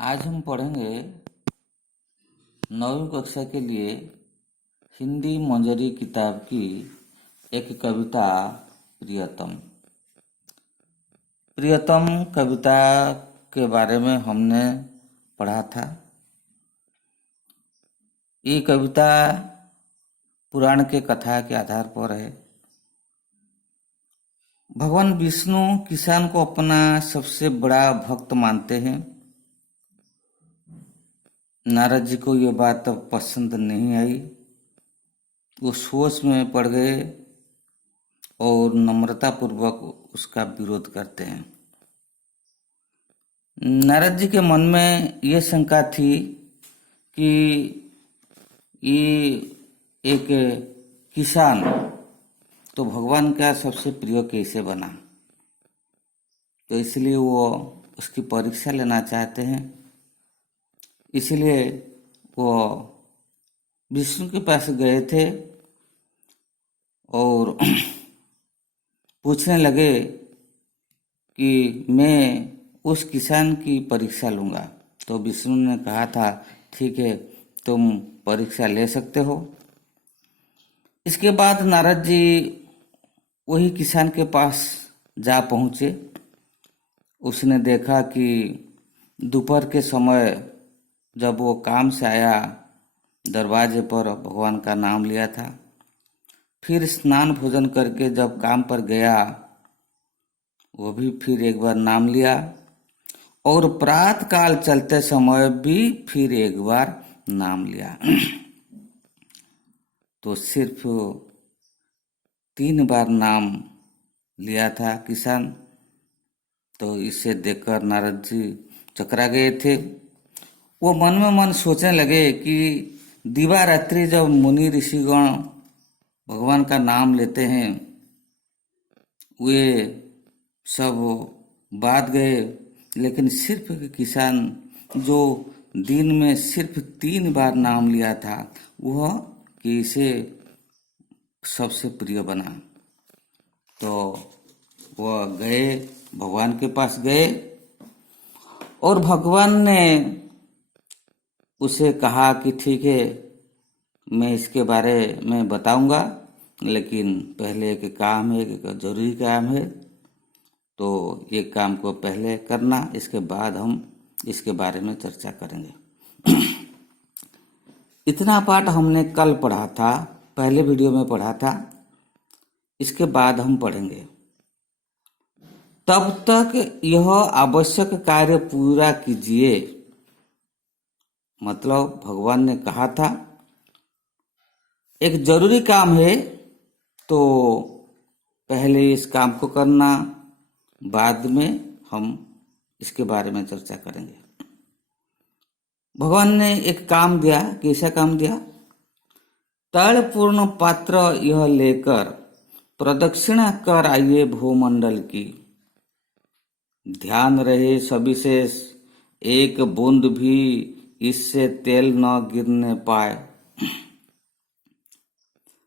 आज हम पढ़ेंगे 9वीं कक्षा के लिए हिंदी मंजरी किताब की एक कविता प्रियतम। प्रियतम कविता के बारे में हमने पढ़ा था। ये कविता पुराण के कथा के आधार पर है। भगवान विष्णु किसान को अपना सबसे बड़ा भक्त मानते हैं। नारद जी को यह बात पसंद नहीं आई। वो सोच में पड़ गए और नम्रता पूर्वक उसका विरोध करते हैं। नारद जी के मन में ये शंका थी कि ये एक किसान तो भगवान का सबसे प्रिय कैसे बना, तो इसलिए वो उसकी परीक्षा लेना चाहते हैं। इसलिए वो विष्णु के पास गए थे और पूछने लगे कि मैं उस किसान की परीक्षा लूँगा। तो विष्णु ने कहा था, ठीक है, तुम परीक्षा ले सकते हो। इसके बाद नारद जी वही किसान के पास जा पहुँचे। उसने देखा कि दोपहर के समय जब वो काम से आया, दरवाजे पर भगवान का नाम लिया था। फिर स्नान भोजन करके जब काम पर गया, वो भी फिर एक बार नाम लिया और प्रातः काल चलते समय भी फिर एक बार नाम लिया। तो सिर्फ 3 बार नाम लिया था किसान। तो इसे देखकर नारद जी चकरा गए थे। वो मन में मन सोचने लगे कि दिवा रात्रि जब मुनि ऋषिगण भगवान का नाम लेते हैं, वे सब बात गए, लेकिन सिर्फ एक किसान जो दिन में सिर्फ 3 बार नाम लिया था, वह किसे सबसे प्रिय बना। तो वह गए, भगवान के पास गए और भगवान ने उसे कहा कि ठीक है, मैं इसके बारे में बताऊंगा, लेकिन पहले एक काम है, एक जरूरी काम है, तो ये काम को पहले करना, इसके बाद हम इसके बारे में चर्चा करेंगे। इतना पाठ हमने कल पढ़ा था, पहले वीडियो में पढ़ा था। इसके बाद हम पढ़ेंगे। तब तक यह आवश्यक कार्य पूरा कीजिए। मतलब भगवान ने कहा था एक जरूरी काम है, तो पहले इस काम को करना, बाद में हम इसके बारे में चर्चा करेंगे। भगवान ने एक काम दिया। कैसा काम दिया? तैलपूर्ण पात्र यह लेकर प्रदक्षिणा कर आइए भूमंडल की। ध्यान रहे सविशेष, एक बूंद भी इससे तेल न गिरने पाए।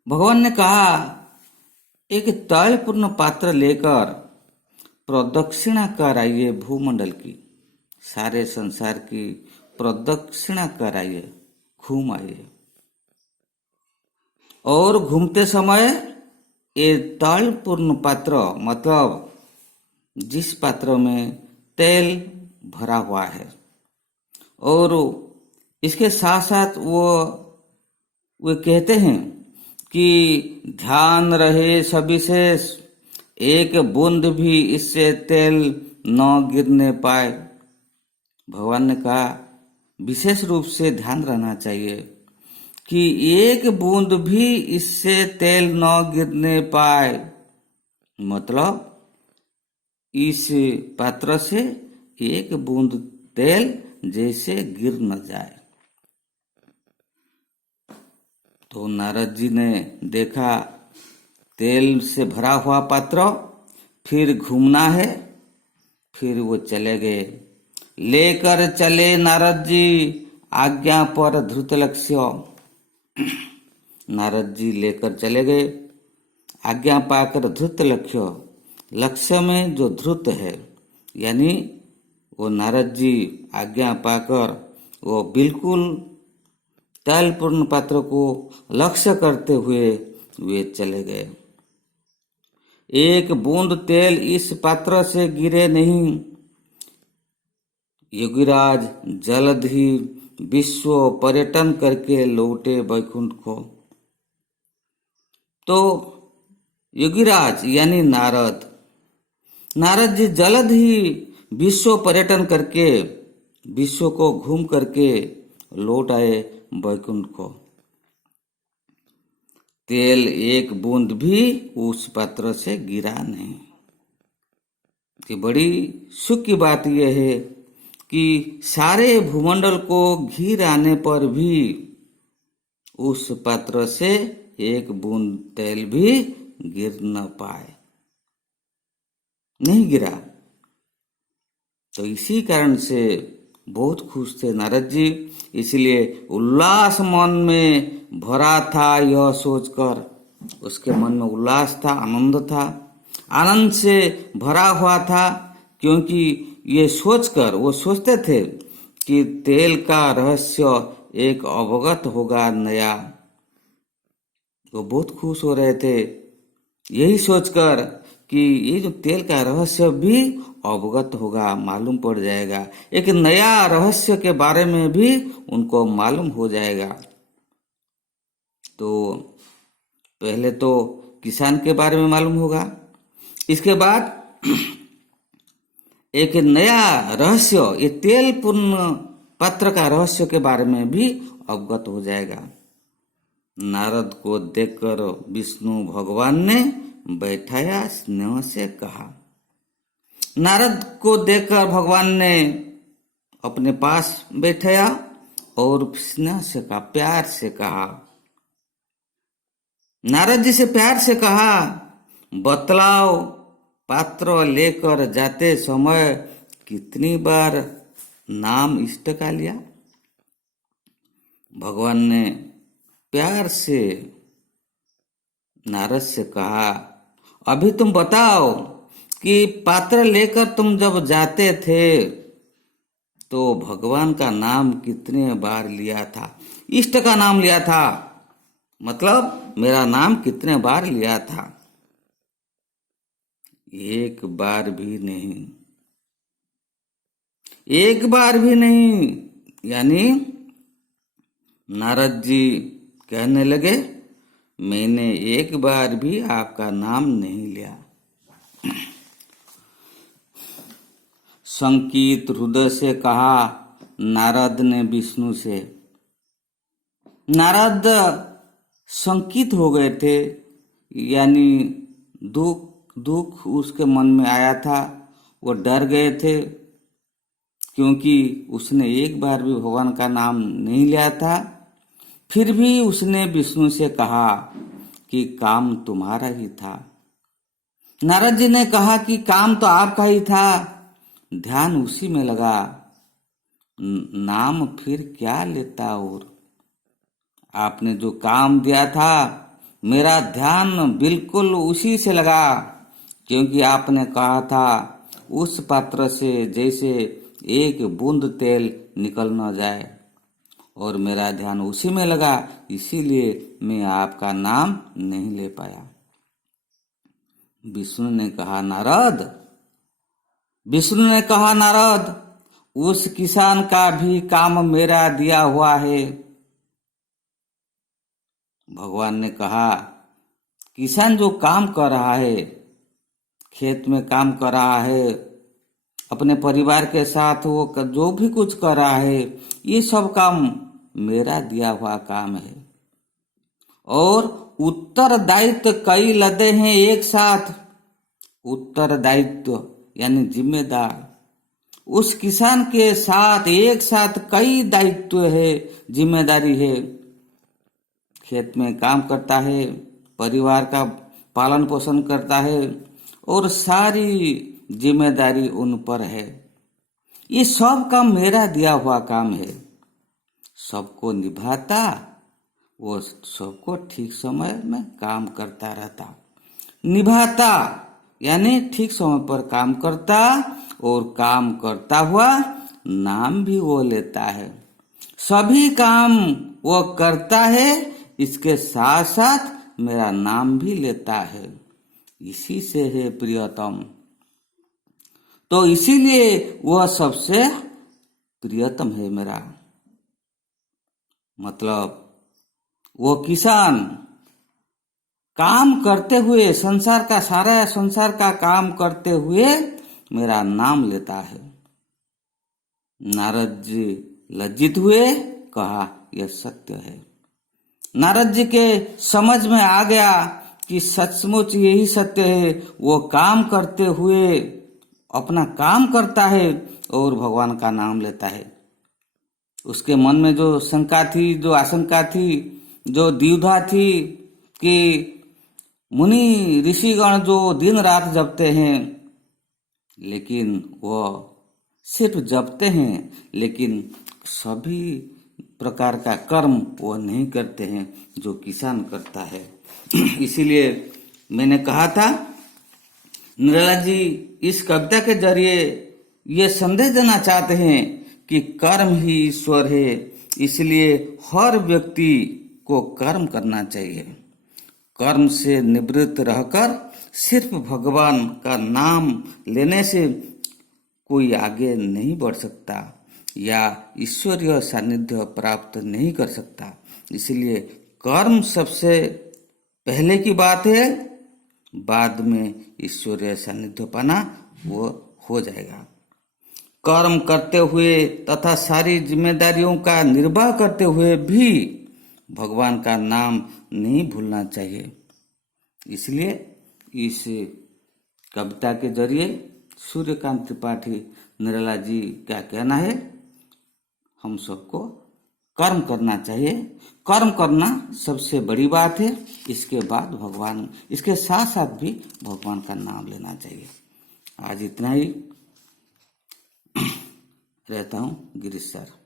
भगवान ने कहा, एक तैलपूर्ण पात्र लेकर प्रदक्षिणा कर आइए भूमंडल की। सारे संसार की प्रदक्षिणा कर आइए, घूम आइए। और घूमते समय ये तैलपूर्ण पात्र मतलब जिस पात्र में तेल भरा हुआ है, और इसके साथ साथ वो कहते हैं कि ध्यान रहे सविशेष, एक बूंद भी इससे तेल न गिरने पाए। भगवान ने कहा विशेष रूप से ध्यान रहना चाहिए कि एक बूंद भी इससे तेल न गिरने पाए। मतलब इस पात्र से एक बूंद तेल जैसे गिर न जाए। तो नारद जी ने देखा तेल से भरा हुआ पात्र, फिर घूमना है, फिर वो चले गए। लेकर चले नारद जी आज्ञा पर धृत लक्ष्य। नारद जी लेकर चले गए आज्ञा पाकर धृत लक्ष्य। लक्ष्य में जो धृत है, यानी वो नारद जी आज्ञा पाकर वो बिल्कुल तैलपूर्ण पात्र को लक्ष्य करते हुए वे चले गए। एक बूंद तेल इस पात्र से गिरे नहीं। योगीराज जल्द ही विश्व पर्यटन करके लौटे वैकुंठ को। तो योगीराज यानी नारद जी जल्द ही विश्व पर्यटन करके विश्व को घूम करके लौट आए वैकुंठ को। तेल एक बूंद भी उस पात्र से गिरा नहीं। कि बड़ी सुख की बात यह है कि सारे भूमंडल को घिर आने पर भी उस पात्र से एक बूंद तेल भी गिर न पाए, नहीं गिरा। तो इसी कारण से बहुत खुश थे नारद जी। इसलिए उल्लास मन में भरा था। यह सोचकर उसके मन में उल्लास था, आनंद था, आनंद से भरा हुआ था, क्योंकि ये सोचकर वो सोचते थे कि तेल का रहस्य एक अवगत होगा नया। वो बहुत खुश हो रहे थे यही सोचकर कि ये जो तेल का रहस्य भी अवगत होगा, मालूम पड़ जाएगा, एक नया रहस्य के बारे में भी उनको मालूम हो जाएगा। तो पहले तो किसान के बारे में मालूम होगा, इसके बाद एक नया रहस्य, ये तेल पूर्ण पात्र का रहस्य के बारे में भी अवगत हो जाएगा। नारद को देखकर विष्णु भगवान ने बैठाया, स्नेह से कहा। नारद को देखकर भगवान ने अपने पास बैठाया और स्नेह से कहा, प्यार से कहा। नारद जी से प्यार से कहा, बतलाओ पात्र लेकर जाते समय कितनी बार नाम इष्ट का लिया। भगवान ने प्यार से नारद से कहा, अभी तुम बताओ कि पात्र लेकर तुम जब जाते थे तो भगवान का नाम कितने बार लिया था, इष्ट का नाम लिया था, मतलब मेरा नाम कितने बार लिया था। एक बार भी नहीं, एक बार भी नहीं। यानी नारद जी कहने लगे, मैंने एक बार भी आपका नाम नहीं लिया। संकित हृदय से कहा नारद ने विष्णु से। नारद संकित हो गए थे, यानी दुख उसके मन में आया था, वो डर गए थे, क्योंकि उसने एक बार भी भगवान का नाम नहीं लिया था। फिर भी उसने विष्णु से कहा कि काम तुम्हारा ही था। नारद जी ने कहा कि काम तो आपका ही था, ध्यान उसी में लगा, नाम फिर क्या लेता। और आपने जो काम दिया था, मेरा ध्यान बिल्कुल उसी से लगा, क्योंकि आपने कहा था उस पात्र से जैसे एक बूंद तेल निकल न जाए, और मेरा ध्यान उसी में लगा, इसीलिए मैं आपका नाम नहीं ले पाया। विष्णु ने कहा नारद, उस किसान का भी काम मेरा दिया हुआ है। भगवान ने कहा, किसान जो काम कर रहा है, खेत में काम कर रहा है, अपने परिवार के साथ वो जो भी कुछ कर रहा है, ये सब काम मेरा दिया हुआ काम है। और उत्तरदायित्व कई लदे हैं एक साथ। उत्तरदायित्व यानी जिम्मेदार, उस किसान के साथ एक साथ कई दायित्व है, जिम्मेदारी है। खेत में काम करता है, परिवार का पालन पोषण करता है, और सारी जिम्मेदारी उन पर है। ये सब काम मेरा दिया हुआ काम है। सबको निभाता, वो सबको ठीक समय में काम करता रहता, निभाता, यानी ठीक समय पर काम करता और काम करता हुआ नाम भी वो लेता है। सभी काम वो करता है, इसके साथ साथ मेरा नाम भी लेता है। इसी से है प्रियतम। तो इसीलिए वह सबसे प्रियतम है मेरा। मतलब वो किसान काम करते हुए सारा संसार का काम करते हुए मेरा नाम लेता है। नारद जी लज्जित हुए, कहा यह सत्य है। नारद जी के समझ में आ गया कि सचमुच यही सत्य है। वो काम करते हुए अपना काम करता है और भगवान का नाम लेता है। उसके मन में जो शंका थी, जो आशंका थी, जो द्विधा थी कि मुनि ऋषिगण जो दिन रात जपते हैं, लेकिन वह सिर्फ जपते हैं, लेकिन सभी प्रकार का कर्म वह नहीं करते हैं जो किसान करता है। इसीलिए मैंने कहा था, निर्मला जी इस कविता के जरिए ये संदेश देना चाहते हैं कि कर्म ही ईश्वर है। इसलिए हर व्यक्ति को कर्म करना चाहिए। कर्म से निवृत्त रहकर सिर्फ भगवान का नाम लेने से कोई आगे नहीं बढ़ सकता या ईश्वरीय सानिध्य प्राप्त नहीं कर सकता। इसलिए कर्म सबसे पहले की बात है, बाद में ईश्वरीय सानिध्य पाना वो हो जाएगा। कर्म करते हुए तथा सारी जिम्मेदारियों का निर्वाह करते हुए भी भगवान का नाम नहीं भूलना चाहिए। इसलिए इस कविता के जरिए सूर्यकांत त्रिपाठी निर्मला जी क्या कहना है, हम सबको कर्म करना चाहिए। कर्म करना सबसे बड़ी बात है। इसके बाद भगवान, इसके साथ साथ भी भगवान का नाम लेना चाहिए। आज इतना ही। रहता हूँ गिरीश सर।